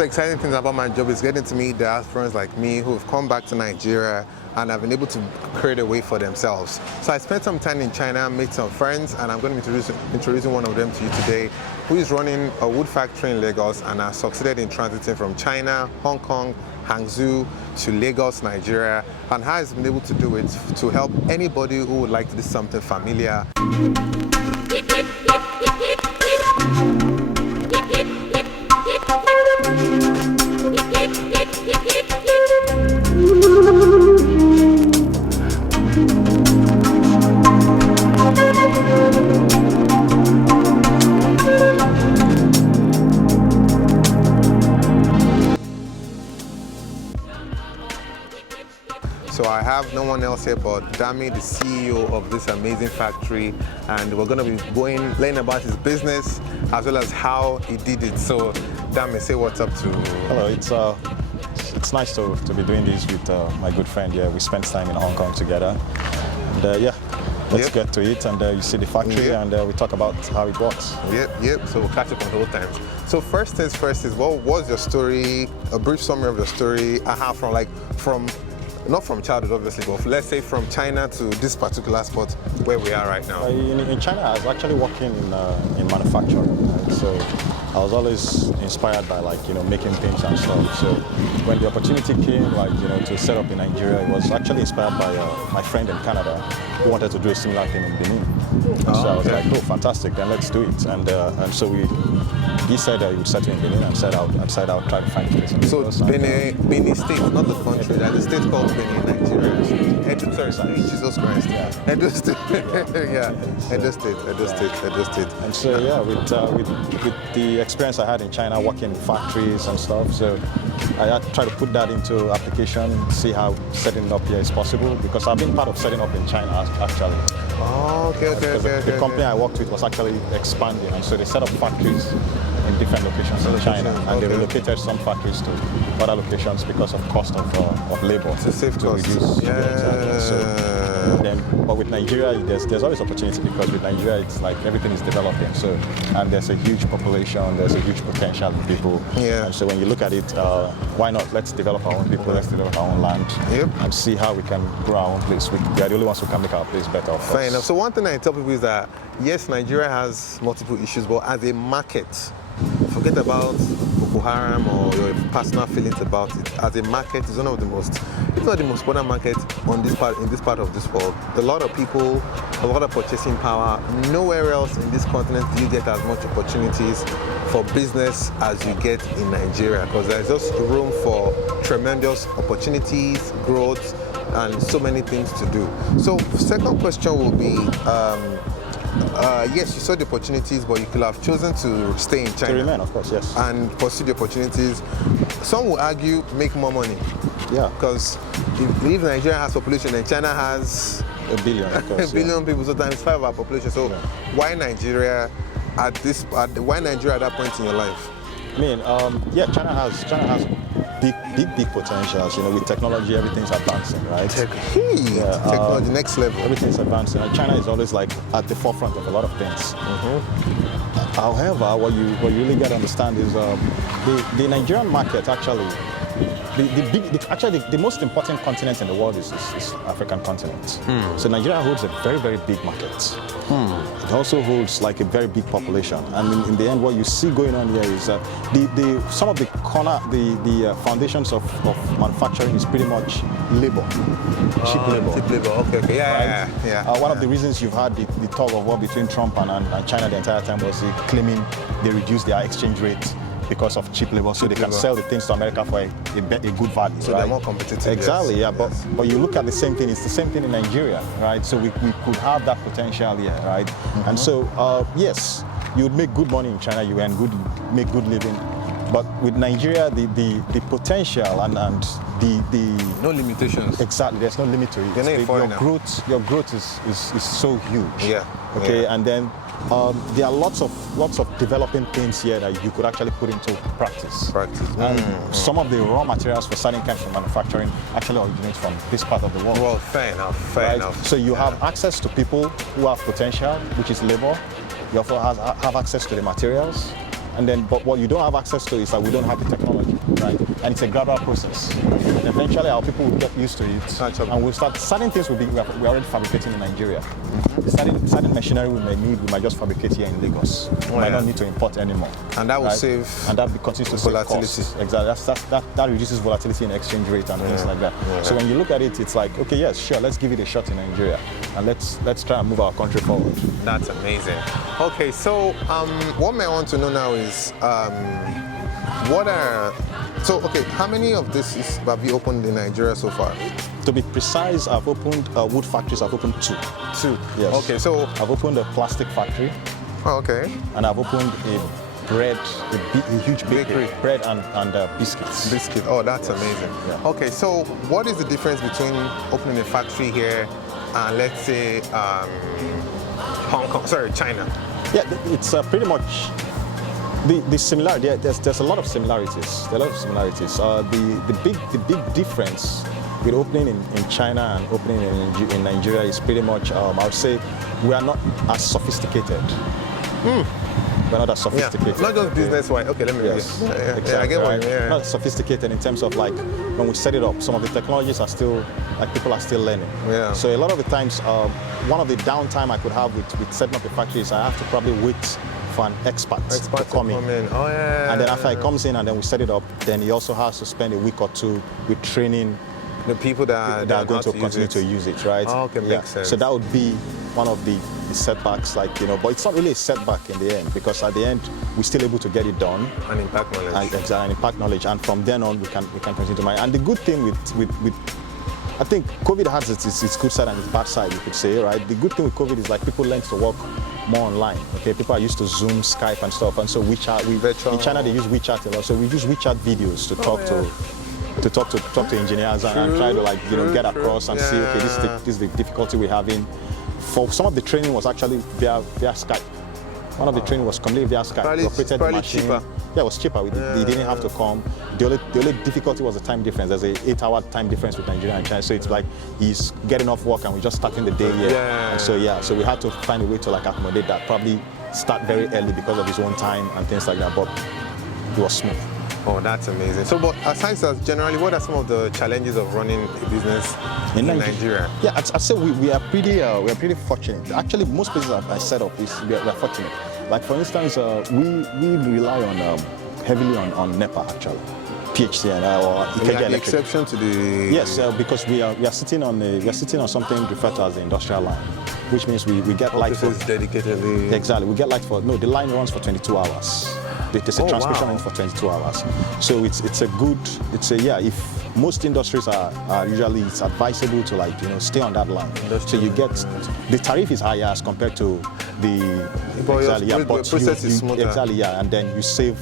The exciting thing about my job is getting to meet diasporans like me who have come back to Nigeria and have been able to create a way for themselves. So I spent some time in China, made some friends, and I'm going to be introducing one of them to you today, who is running a wood factory in Lagos and has succeeded in transiting from China, Hong Kong, Hangzhou to Lagos, Nigeria, and has been able to do it to help anybody who would like to do something familiar. So I have no one else here but Damy, the CEO of this amazing factory, and we're going to be learning about his business as well as how he did it. So Damy, say what's up to... Hello, it's nice to be doing this with my good friend here. We spent time in Hong Kong together, and yeah, let's get to it, and you see the factory, and we talk about how it works. Yep. So we'll catch up on the whole times. So first things first is, what was your story? A brief summary of your story. Not from childhood, obviously, but let's say from China to this particular spot where we are right now. In China, I was actually working in manufacturing, right? So I was always inspired by making things and stuff. So when the opportunity came, to set up in Nigeria, it was actually inspired by my friend in Canada who wanted to do a similar thing in Benin. So I was like, oh, fantastic, then let's do it. And so he said he would settle in Benin, and said I'll try to find a place in Lagos. So Benin State, not the country, there's a state called Benin, Nigeria. Sorry, Jesus Christ. Yeah. Edo State. Yeah. Edo State. And so yeah, with the experience I had in China working in factories and stuff, so I had to try to put that into application, see how setting it up here is possible, because I've been part of setting up in China actually. Oh, okay. The company I worked with was actually expanding, and so they set up factories in different locations in China, and they relocated some factories to other locations because of cost of labor to reduce. But with Nigeria, there's always opportunity, because with Nigeria it's like everything is developing. And there's a huge population, there's a huge potential in people. Yeah. And so when you look at it, why not? Let's develop our own people, let's develop our own land, and see how we can grow our own place. We are the only ones who can make our place better. Fair enough. So one thing I tell people is that yes, Nigeria has multiple issues, but as a market, forget about Boko Haram or your personal feelings about it. As a market, it's one of the most, if not the most important market in this part of this world. A lot of people, a lot of purchasing power. Nowhere else in this continent do you get as much opportunities for business as you get in Nigeria, because there's just room for tremendous opportunities, growth, and so many things to do. So second question will be, yes, you saw the opportunities, but you could have chosen to stay in China. To remain, of course, yes. And pursue the opportunities. Some will argue, make more money. Yeah. Because if Nigeria has population and China has a billion, of course, a billion people, so times 5 of our population. So why Nigeria why Nigeria at that point in your life? I mean, China has big potentials. With technology, everything's advancing, right? Technology, next level. Everything's advancing. And China is always at the forefront of a lot of things. However, what you really got to understand is the Nigerian market actually. The most important continent in the world is African continent. So Nigeria holds a very, very big market. It also holds a very big population. And in the end, what you see going on here is some of the foundations of manufacturing is pretty much labor, cheap labor. Cheap labor. Okay. Yeah. One of the reasons you've had the tug of war between Trump and China the entire time was claiming they reduced their exchange rate because of cheap labor, so they can sell the things to America for a good value. So they're more competitive. Exactly, yes. But you look at the same thing, it's the same thing in Nigeria, right? So we could have that potential here, right? And so, yes, you would make good money in China, you make good living. But with Nigeria, the potential and the no limitations. Exactly, there's no limit to it. Your growth is so huge. Yeah. Okay, and then there are lots of developing things here that you could actually put into practice. And some of the raw materials for certain kinds of manufacturing actually originate from this part of the world. Well, fair enough. So you have access to people who have potential, which is labor. You also have access to the materials. And then, but what you don't have access to is that we don't have the technology. right? And it's a gradual process. Eventually, our people will get used to it, and we'll start. Certain things we're already fabricating in Nigeria. Certain machinery we might just fabricate here in Lagos. We might not need to import anymore. And that will save. And that continues to save volatility. Costs. Exactly. That reduces volatility in exchange rate and things like that. So when you look at it, it's like, okay, yes, sure, let's give it a shot in Nigeria, and let's try and move our country forward. That's amazing. Okay, so what I want to know now is how many of this have you opened in Nigeria so far? To be precise, I've opened wood factories. I've opened 2. 2. Yes. Okay, so I've opened a plastic factory. Oh, okay. And I've opened a huge bakery. Bread and biscuits. Biscuit. Oh, that's amazing. Yeah. Okay, so what is the difference between opening a factory here and let's say China? Yeah, it's pretty much the similarity. There's a lot of similarities. The big difference with opening in China and opening in Nigeria is pretty much, I would say, we are not as sophisticated. We're not as sophisticated. Yeah. Not just business-wise. Okay, let me exactly, I get what you mean. Not sophisticated in terms of like when we set it up, some of the technologies are still, like people are still learning. Yeah. So a lot of the times, one of the downtime I could have with setting up a factory is I have to probably wait for an expert to come in. Oh, yeah. And then after he comes in and then we set it up, then he also has to spend a week or 2 with training the people that are going to continue to use it, right? Oh, okay, makes sense. So that would be one of the setbacks, but it's not really a setback in the end, because at the end we're still able to get it done and impact knowledge. And impact knowledge, and from then on we can continue to mine. And the good thing with I think COVID has its good side and its bad side, you could say, right? The good thing with COVID is like people learn to work more online. Okay, people are used to Zoom, Skype, and stuff, and so WeChat. In China they use WeChat a lot, so we use WeChat videos to talk to engineers and try to get across and see, okay, this is the difficulty we're having. For some of the training was actually via Skype. One of the training was completely via Skype. Probably cheaper. Yeah, it was cheaper. They didn't have to come. The only difficulty was the time difference. There's an 8-hour time difference with Nigeria and China. So it's like he's getting off work and we're just starting the day here. Yeah. And so we had to find a way to accommodate that. Probably start very early because of his own time and things like that. But it was smooth. Oh, that's amazing. So, but aside from generally, what are some of the challenges of running a business in Nigeria? Yeah, I'd say we are pretty fortunate. Actually, most places I set up we are fortunate. Like for instance, we rely on heavily on NEPA actually, PHCN or Ikorodu the exception to the because we are sitting on something referred to as the industrial line, which means we get light for dedicatedly. Exactly, we get light for the line runs for 22 hours. There's a transmission line for 22 hours. So if most industries are usually, it's advisable to stay on that line. So you get, the tariff is higher as compared to the process is smoother. Exactly, and then you save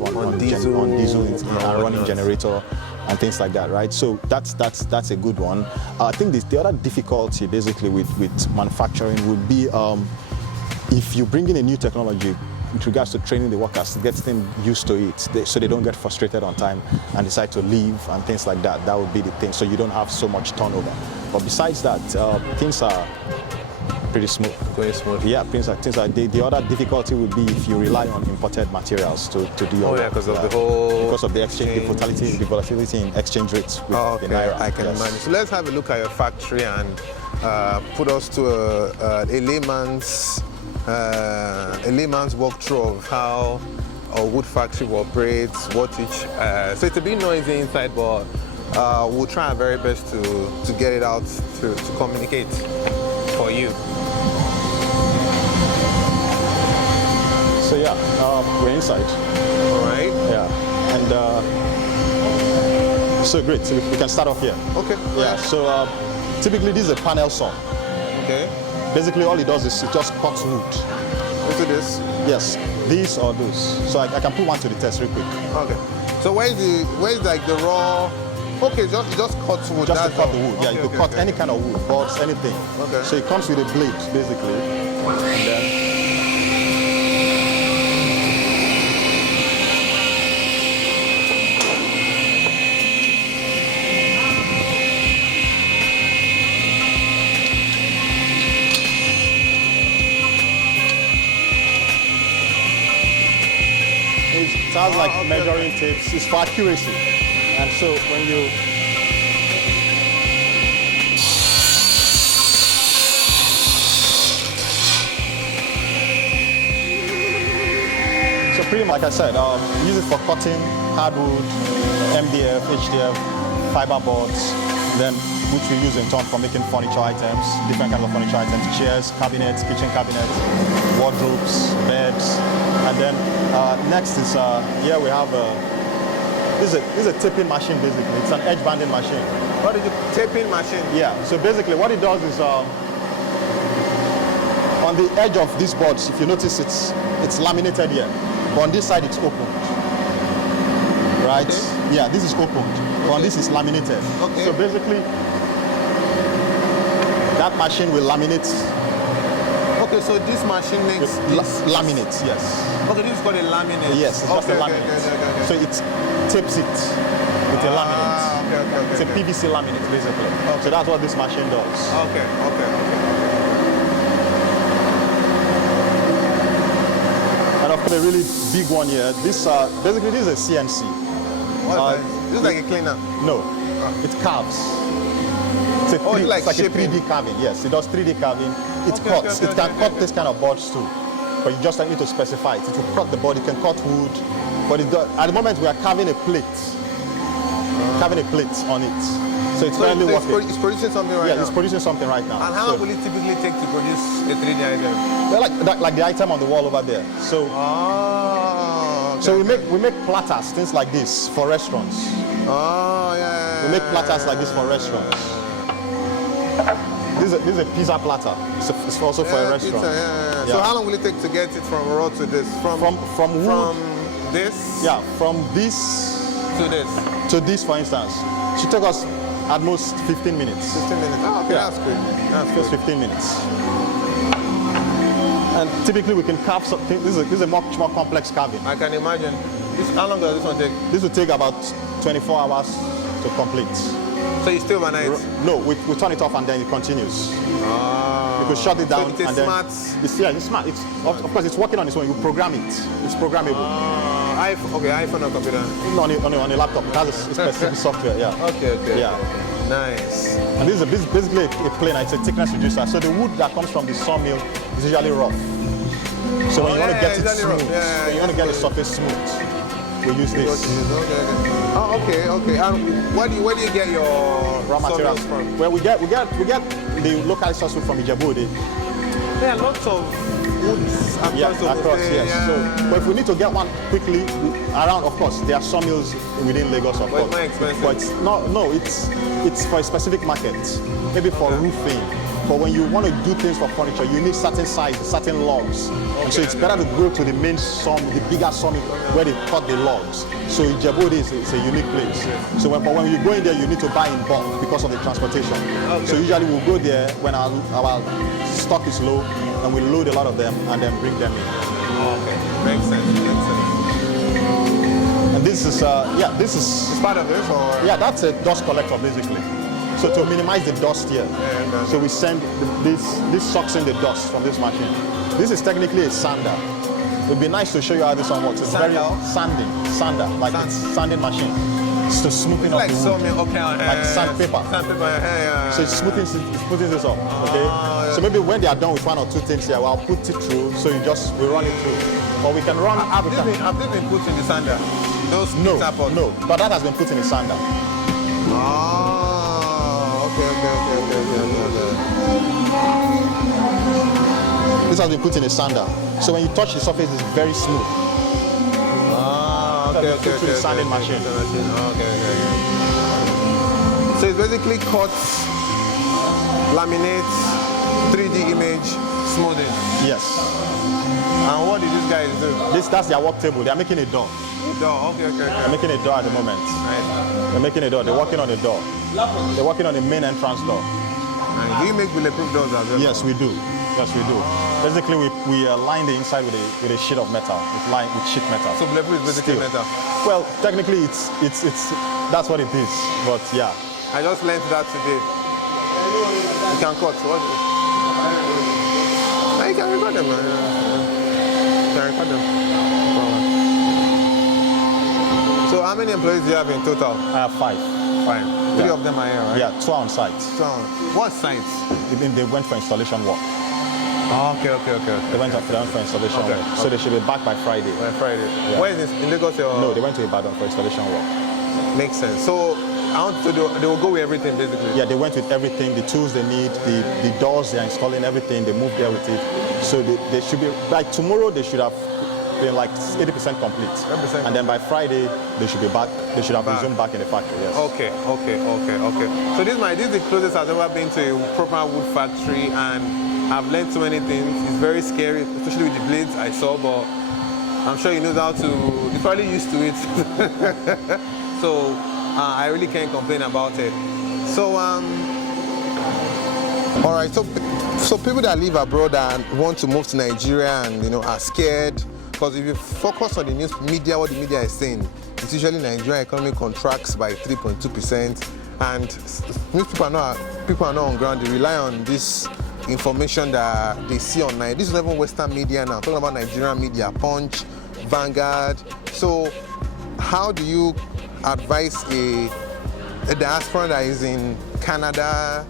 on diesel and running generator and things like that, right? So that's a good one. I think the other difficulty basically with manufacturing would be if you bring in a new technology with regards to training the workers, get them used to it, so they don't get frustrated on time and decide to leave and things like that. That would be the thing, so you don't have so much turnover. But besides that, things are pretty smooth. Going smooth. Yeah, things are. The other difficulty would be if you rely on imported materials to do your work. Because of the exchange, the volatility in exchange rates. I can imagine. So let's have a look at your factory and put us to a layman's walkthrough of how a wood factory operates, so it's a bit noisy inside, but we'll try our very best to get it out to communicate for you. So we're inside. All right. Yeah, and so great. So we can start off here. Okay. Yeah. So typically this is a panel saw. Okay. Basically, all it does is it just cuts wood. Into this? Yes, these or those. So I can put one to the test real quick. Okay. So where's the raw? Okay, just cut wood. Just to cut the wood. Yeah, you could cut any kind of wood, boards, anything. Okay. So it comes with a blade, basically, and then. It has has like measuring tapes. It's for accuracy. And so when you pretty much, like I said, use it for cutting hardwood, MDF, HDF, fiber boards, then which we use in turn for making furniture items, different kinds of furniture items, chairs, cabinets, kitchen cabinets, wardrobes, beds, and then next is here we have this is a taping machine basically. It's an edge banding machine. What is a taping machine? Yeah. So basically, what it does is on the edge of these boards, if you notice, it's laminated here. But on this side, it's opened, right? Okay. Yeah, this is opened. Okay. On this is laminated. Okay. So basically, that machine will laminate. Okay, so this machine makes laminates, yes. Okay, this is called a laminate. Yes, it's just a laminate. Okay. So it tapes it with a laminate. Okay. It's a PVC laminate, basically. Okay. So that's what this machine does. Okay. A really big one here. This basically this is a CNC. This is like a cleaner. No, it carves. It's like a 3D carving. Yes, it does 3D carving. It cuts. It can cut this kind of boards too, but you just need to specify it. It will cut the board. It can cut wood, but at the moment we are carving a plate, on it. So it's currently working. It's producing something right now. Yeah, it's producing something right now. And how long will it typically take to produce a 3D item? Well, like the item on the wall over there. So, so we make platters, things like this for restaurants. Oh yeah. We make platters like this for restaurants. This is a pizza platter. It's also for a restaurant. Pizza, So how long will it take to get it from raw to this? From this? Yeah, from this to this. To this, for instance. It should take us at most 15 minutes. 15 minutes. Oh, okay, that's good. That's just 15 minutes. And typically we can carve something. This is a much more complex carving. I can imagine. How long does this one take? This will take about 24 hours to complete. So you stay overnight? No, we turn it off and then it continues. You could shut it down so and then. It's smart. Of course, it's working on its own. You program it. It's programmable. iPhone or computer? On a laptop. It has a specific software. Yeah. Okay. Yeah. Nice. And this is basically a planer. It's a thickness reducer. So the wood that comes from the sawmill is usually rough. So when you want to get it smooth, when you want to get the surface smooth, we use this. Okay. And where do you get your raw materials from? Well, we get the locally sourced wood from Ijebu. There are lots of woods across. Yes. Yeah. So, but if we need to get one quickly around, of course, there are sawmills within Lagos, of course. It's more expensive. But it's for a specific market, maybe for roofing. But when you want to do things for furniture, you need certain size, certain logs. So it's better to go to the main sawmill, the bigger sawmill where they cut the logs. So Ijebu is a unique place. So when you go in there, you need to buy in bulk because of the transportation. So usually we'll go there when our stock is low, and we load a lot of them and then bring them in. Makes sense. And this is It's part of this, or? Yeah, that's a dust collector basically. So to minimize the dust here, so we send this sucks in the dust from this machine. This is technically a sander. It would be nice to show you how this one works. It's very sander, like it's sanding machine. It's to smoothing up the wood. Like sandpaper. So it's putting this up. Okay. So maybe when they are done with one or two things here, I'll put it through. So we run it through. Or we can run. Have they been put in the sander? Those no, but that has been put in the sander. This has been put in a sander. So when you touch the surface, it's very smooth. Through the sanding machine. So it's basically cuts, laminates, 3D image, smoothing. Yes. And what did these guys do? That's their work table. They are making a door. They're making a door at the moment. Right. They're making a door. They're working on the door. They're working on the main entrance door. And do you make bulletproof doors as well? Yes, we do. Basically, we line the inside with a sheet of metal, with sheet metal. So bulletproof is basically metal. Well, technically, it's that's what it is. But yeah. I just learned that today. You can cut. You can record them. You can record them. So how many employees do you have in total? I have 5. 5. 3 of them are here, right? Yeah, 2 on site. So what sites? They went for installation work. Oh, okay. They went for installation work. So they should be back by Friday. By Friday. Yeah. Where is this? In Lagos? Or? No, they went to Ibadan for installation work. Makes sense. So they will go with everything basically. Yeah, they went with everything, the tools they need, the doors they're installing, everything, they moved there with it. So they should be, by tomorrow they should have been like 80% complete. 80%. And then by Friday they should be back, they should have resumed back in the factory, yes. Okay. So this is the closest I've ever been to a proper wood factory, and I've learned so many things. It's very scary, especially with the blades I saw, but I'm sure he knows how to, he's probably used to it. So I really can't complain about it. So, all right. So people that live abroad and want to move to Nigeria and are scared, because if you focus on the news media, what the media is saying, it's usually Nigerian economy contracts by 3.2%, and most people are not on ground. They rely on this information that they see online. This is not even Western media now. I'm talking about Nigerian media, Punch, Vanguard. So, how do you advise a diaspora that is in Canada,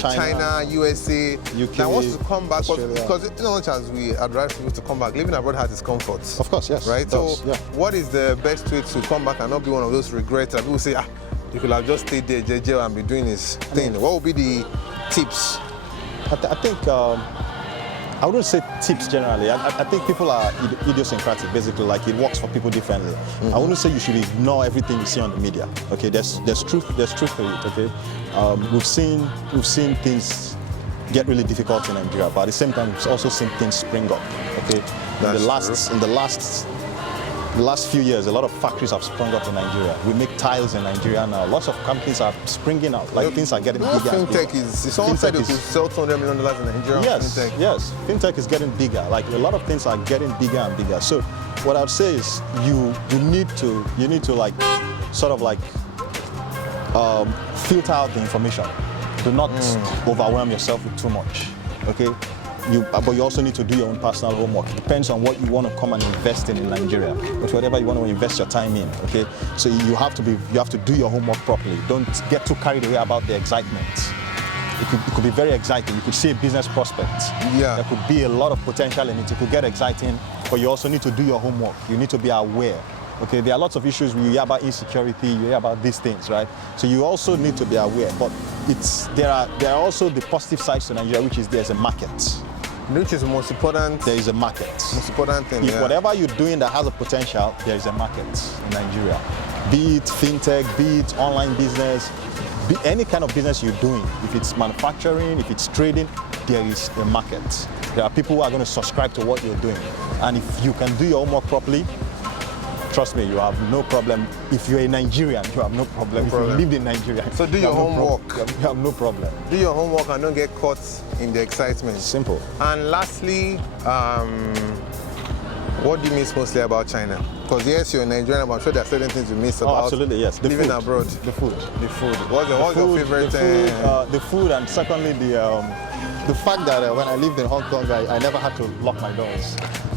China, USA, UK, that wants to come back? Australia. Because much as we advise people to come back, living abroad has its comforts. Of course, yes. Right? So, yeah. What is the best way to come back and not be one of those regrets that people say, you could have just stayed there, JJ, and be doing this thing? What would be the tips? I think, I wouldn't say tips generally. I think people are idiosyncratic, basically, like it works for people differently. I wouldn't say you should ignore everything you see on the media. Okay, there's truth to it. Okay, we've seen things get really difficult in Nigeria, but at the same time, we've also seen things spring up. Okay, in the last few years, a lot of factories have sprung up in Nigeria. We make tiles in Nigeria now. Lots of companies are springing out. Like things are getting bigger. Fintech is. Someone said it could sell $200 million in Nigeria. Yes. Fintech is getting bigger. Like a lot of things are getting bigger and bigger. So, what I'd say is you need to like sort of like filter out the information. Do not overwhelm yourself with too much. Okay. But you also need to do your own personal homework. It depends on what you want to come and invest in Nigeria, but whatever you want to invest your time in. Okay, so you have to do your homework properly. Don't get too carried away about the excitement. It could be very exciting. You could see a business prospect. Yeah. There could be a lot of potential in it. It could get exciting, but you also need to do your homework. You need to be aware. Okay, there are lots of issues. You hear about insecurity, you hear about these things, right? So you also need to be aware. But there are also the positive sides to Nigeria, which is there's a market. Which is the most important? There is a market. Most important thing. If whatever you're doing that has a potential, there is a market in Nigeria. Be it fintech, be it online business, be any kind of business you're doing. If it's manufacturing, if it's trading, there is a market. There are people who are going to subscribe to what you're doing. And if you can do your homework properly, trust me, you have no problem. If you're a Nigerian, you have no problem. If you live in Nigeria, so do your homework. You have no problem. Do your homework and don't get caught in the excitement. Simple. And lastly, what do you miss mostly about China? Because yes, you're Nigerian, but I'm sure there are certain things you miss about absolutely, yes. living abroad. The food. What's your favorite? The food, and secondly, the fact that when I lived in Hong Kong, I never had to lock my doors.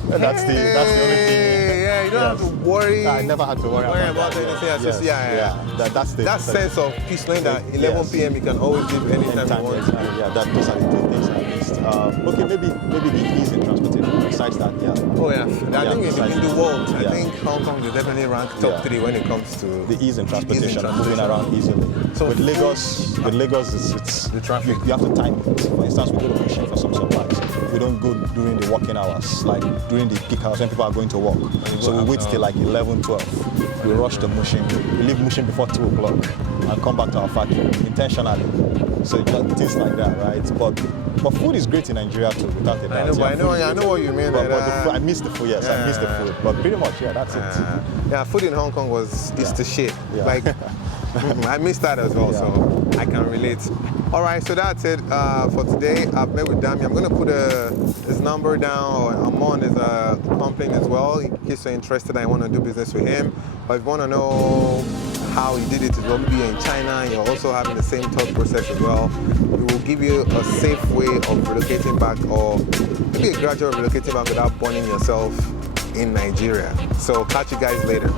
That's the only thing. Yeah, you don't have to worry. I never had to worry about anything. That sense of peace, knowing that 11 p.m. you can always leave anytime you want. Those are the two things I missed. Okay, maybe the ease in transportation. Besides that, Oh yeah, I think in the world, I think Hong Kong is definitely ranked top 3 when it comes to the ease in transportation, moving around easily. So with Lagos, it's the traffic. You have to time it. For instance, we go to Mushin for some supplies. We don't go during the working hours, like during the peak hours when people are going to work. So we wait till like 11, 12. We rush to Mushin. We leave Mushin before 2 o'clock and come back to our factory intentionally. So things like that, right? But food is great in Nigeria too, without a doubt. I know what you mean. But I miss the food, yes, I miss the food. But pretty much, that's it. Yeah, food in Hong Kong is the shit. Yeah. Like, I missed that as well, so I can relate. All right, so that's it for today. I've met with Damy. I'm going to put his number down. I'm on his complaint as well, in case you're interested and you want to do business with him. But if you want to know how he did it as well, maybe you're in China and you're also having the same thought process as well, we will give you a safe way of relocating back, or maybe a gradual relocating back without burning yourself in Nigeria. So catch you guys later.